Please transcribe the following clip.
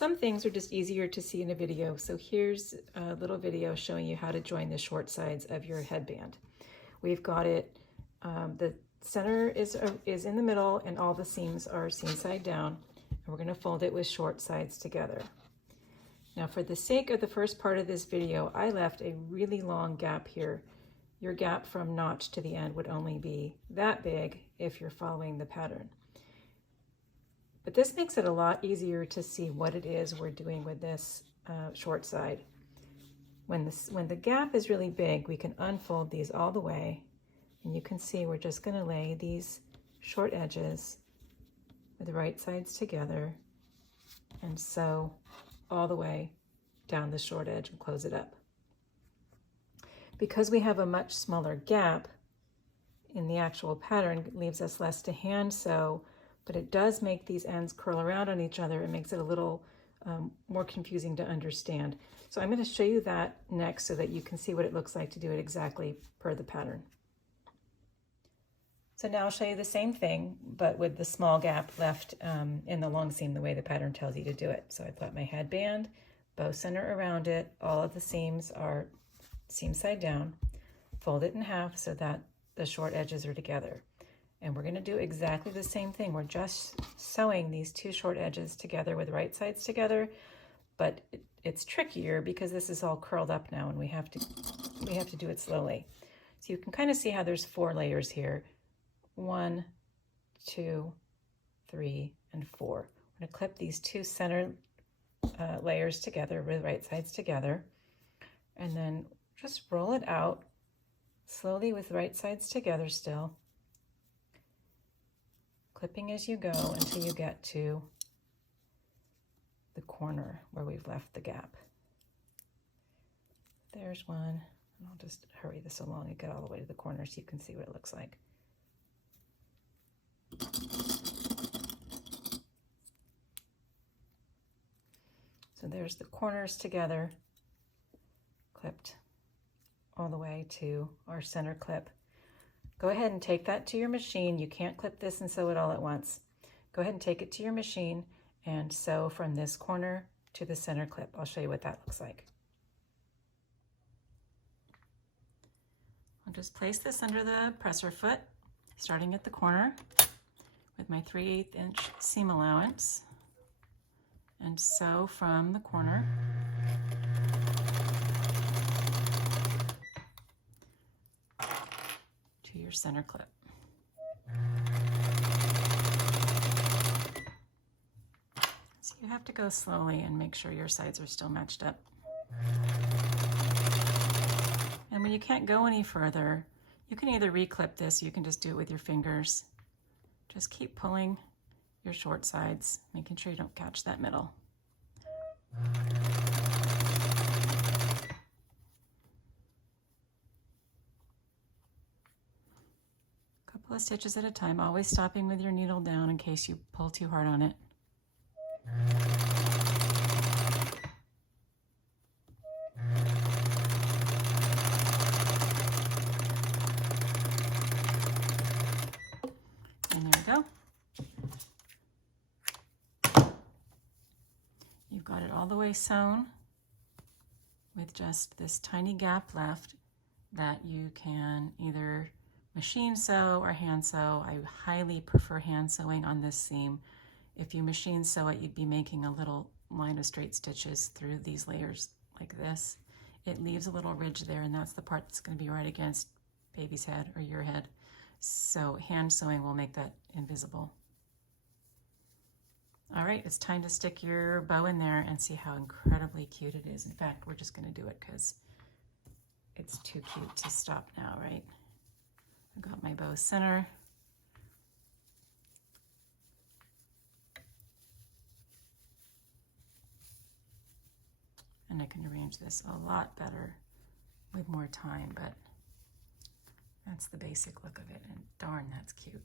Some things are just easier to see in a video, so here's a little video showing you how to join the short sides of your headband. We've got it, the center is in the middle and all the seams are seam side down, and we're going to fold it with short sides together. Now for the sake of the first part of this video, I left a really long gap here. Your gap from notch to the end would only be that big if you're following the pattern. But this makes it a lot easier to see what it is we're doing with this short side. When the gap is really big, we can unfold these all the way, and you can see we're just going to lay these short edges with the right sides together and sew all the way down the short edge and close it up. Because we have a much smaller gap in the actual pattern, it leaves us less to hand sew, but it does make these ends curl around on each other. It makes it a little more confusing to understand. So I'm going to show you that next so that you can see what it looks like to do it exactly per the pattern. So now I'll show you the same thing, but with the small gap left in the long seam the way the pattern tells you to do it. So I've got my headband, bow center around it, all of the seams are seam side down, fold it in half so that the short edges are together. And we're going to do exactly the same thing. We're just sewing these two short edges together with right sides together, but it's trickier because this is all curled up now and we have to do it slowly. So you can kind of see how there's 4 layers here. 1, 2, 3, and 4. We're going to clip these 2 center layers together with right sides together, and then just roll it out slowly with right sides together still, clipping as you go until you get to the corner where we've left the gap. There's one, and I'll just hurry this along and get all the way to the corner so you can see what it looks like. So there's the corners together, clipped all the way to our center clip. Go ahead and take that to your machine. You can't clip this and sew it all at once. Go ahead and take it to your machine and sew from this corner to the center clip. I'll show you what that looks like. I'll just place this under the presser foot, starting at the corner with my 3/8 inch seam allowance, and sew from the corner to your center clip. So you have to go slowly and make sure your sides are still matched up. And when you can't go any further, you can either reclip this or you can just do it with your fingers. Just keep pulling your short sides, making sure you don't catch that middle. Couple of stitches at a time, always stopping with your needle down in case you pull too hard on it. And there we go. You've got it all the way sewn with just this tiny gap left that you can either machine sew or hand sew. I highly prefer hand sewing on this seam. If you machine sew it, you'd be making a little line of straight stitches through these layers like this. It leaves a little ridge there, and that's the part that's going to be right against baby's head or your head. So hand sewing will make that invisible. All right, it's time to stick your bow in there and see how incredibly cute it is. In fact, we're just going to do it because it's too cute to stop now, right? I've got my bow center. And I can arrange this a lot better with more time, but that's the basic look of it, and darn, that's cute.